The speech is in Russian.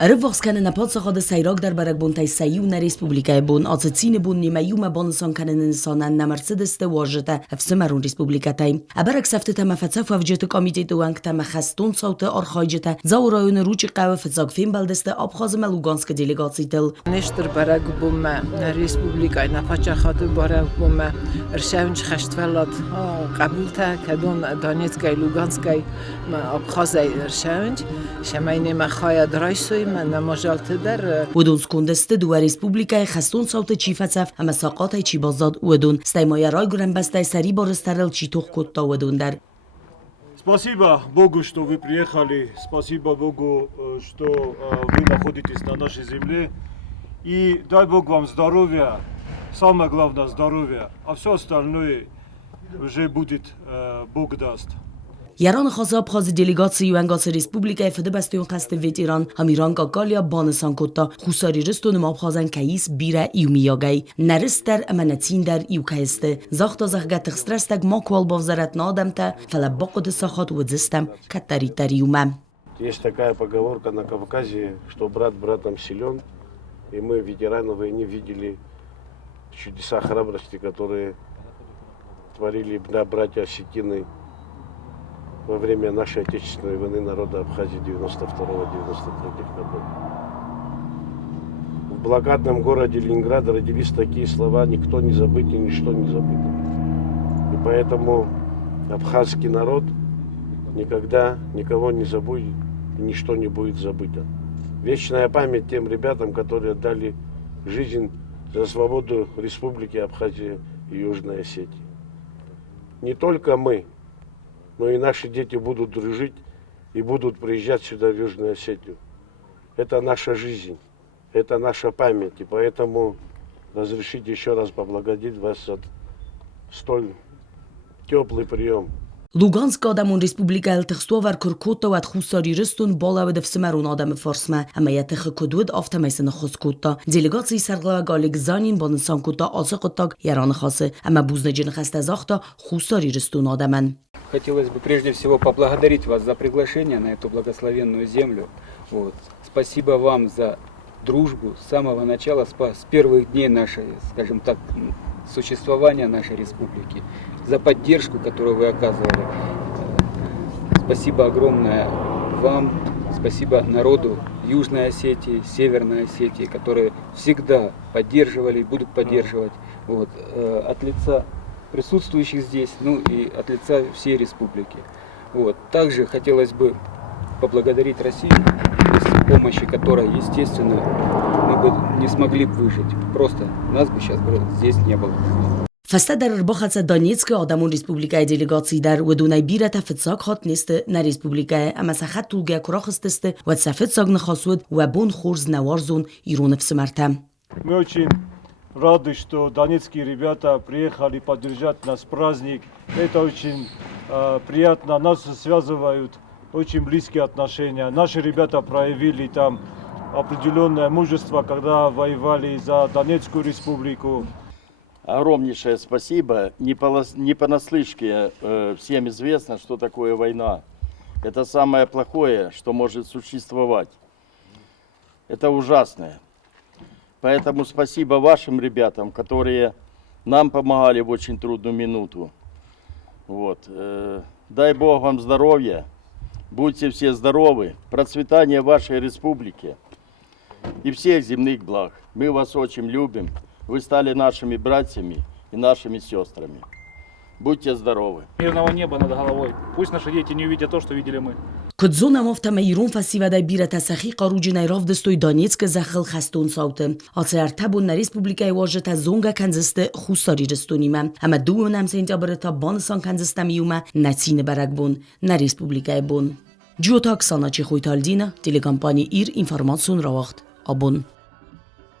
Revors können na Potsachode Sairag der Berg bun tai Saiu na Respublika bun Azecine bun ni Mayuma bonson können sonan na Mercedes te wojeta w Semarun Respublika tai. A berg safteta ma fatsafa w jetu komitetu angta ma khastun saute orkhojeta zaurayun ruchi qawe fatsag finbaldeste Abkhaz Lugansk delegatsitel. Nester berg bun na Respublika na Pachakhat berg bun ma Rshevnch khashtvelat qabulta kadon Donetskay Luganskay ma Abkhazay Rshevnch shamaine ma khaya draysoy ودون سکندسته دو ریسپوبلیکای خستون صوت چی فصف اما ساقاطای چی بازداد ودون стаймая рай гуренбастай сари борыстарыл чи тух котта ودون در. Спасибо Богу, что вы приехали, спасибо Богу, что вы находитесь на нашей земле, и дай Бог вам здоровья, самое главное здоровья, а все остальное уже будет Бог даст. Yaran Khazab Khaz delegatsiyu Angas Respublika fede bastiyon qast vet Iran hamiran Galia bansan kotta khusari ristun mabkhazan kais bira iumiyagay narister amanatin iukaiste zakhta zakhgat xstrastag makwal bavzarat nadamta falabaqod sakhat wadzistam kattaritariuma. Есть такая поговорка на Кавказе, что брат братом силен, и мы ветераны войны видели чудеса храбрости, которые творили братья осетины во время нашей отечественной войны народа Абхазии 92-93 годов. В блокадном городе Ленинграда родились такие слова: «Никто не забыт и ничто не забыто». И поэтому абхазский народ никогда никого не забудет и ничто не будет забыто. Вечная память тем ребятам, которые отдали жизнь за свободу Республики Абхазия и Южной Осетии. Не только мы, но и наши дети будут дружить и будут приезжать сюда, в Южную Осетию. Это наша жизнь, это наша память, и поэтому разрешите еще раз поблагодарить вас за столь теплый прием. Lugansk adamon Respublika eltixstovar kurkota wad khusari ristun bala wad fsmarun adam farsma ama yatakh kudud aftamaysan khuskota delegatsiy sargla galig zanin bonsan kota azaqtag yaran khase ama buznajin khasta zakhta khusari ristun adaman. Хотелось бы прежде всего поблагодарить вас за приглашение на эту благословенную землю. Вот. Спасибо вам за дружбу с самого начала, с первых дней нашей, скажем так, существования нашей республики, за поддержку, которую вы оказывали. Спасибо огромное вам, спасибо народу Южной Осетии, Северной Осетии, которые всегда поддерживали и будут поддерживать. Вот. От лица присутствующих здесь, ну и от лица всей республики. Вот. Также хотелось бы поблагодарить Россию, без помощи которой, естественно, мы бы не смогли бы выжить. Просто нас бы сейчас здесь не было. Фаста در رباخت دانیتسک آدمون ریسپوبلیکای دلیگاتی در ودونای بیره تفتساق هات نیست نه ریسپوبلیکای اما سخت طولگه کراخست است و تفتساق نخاسود و بون خورز نوارزون ایرون فسمرتم. Мы очень рады, что донецкие ребята приехали поддержать нас праздник. Это очень приятно. Нас связывают очень близкие отношения. Наши ребята проявили там определенное мужество, когда воевали за Донецкую республику. Огромнейшее спасибо. Не понаслышке всем известно, что такое война. Это самое плохое, что может существовать. Это ужасное. Поэтому спасибо вашим ребятам, которые нам помогали в очень трудную минуту. Вот. Дай Бог вам здоровья. Будьте все здоровы. Процветания вашей республики и всех земных благ. Мы вас очень любим. Вы стали нашими братьями и нашими сестрами. Будьте здоровы. Мирного неба над головой. Пусть наши дети не увидят то, что видели мы. کدزون مفته میرون فسیوده بیره تسخی قاروجی نیراف دستوی دانیتسک زخل خستون ساوته. آتر تبون نه ریسپوبلیکای واجه زونگا کنزسته خوستاری رستونیمه. اما دو نمسینت برتا بانسان کنزسته میومه نتین برگ بون نه ریسپوبلیکای بون. جوتاک ساناچی خویتال دینه تلکامپانی ایر اینفرماسیون را وقت آبون.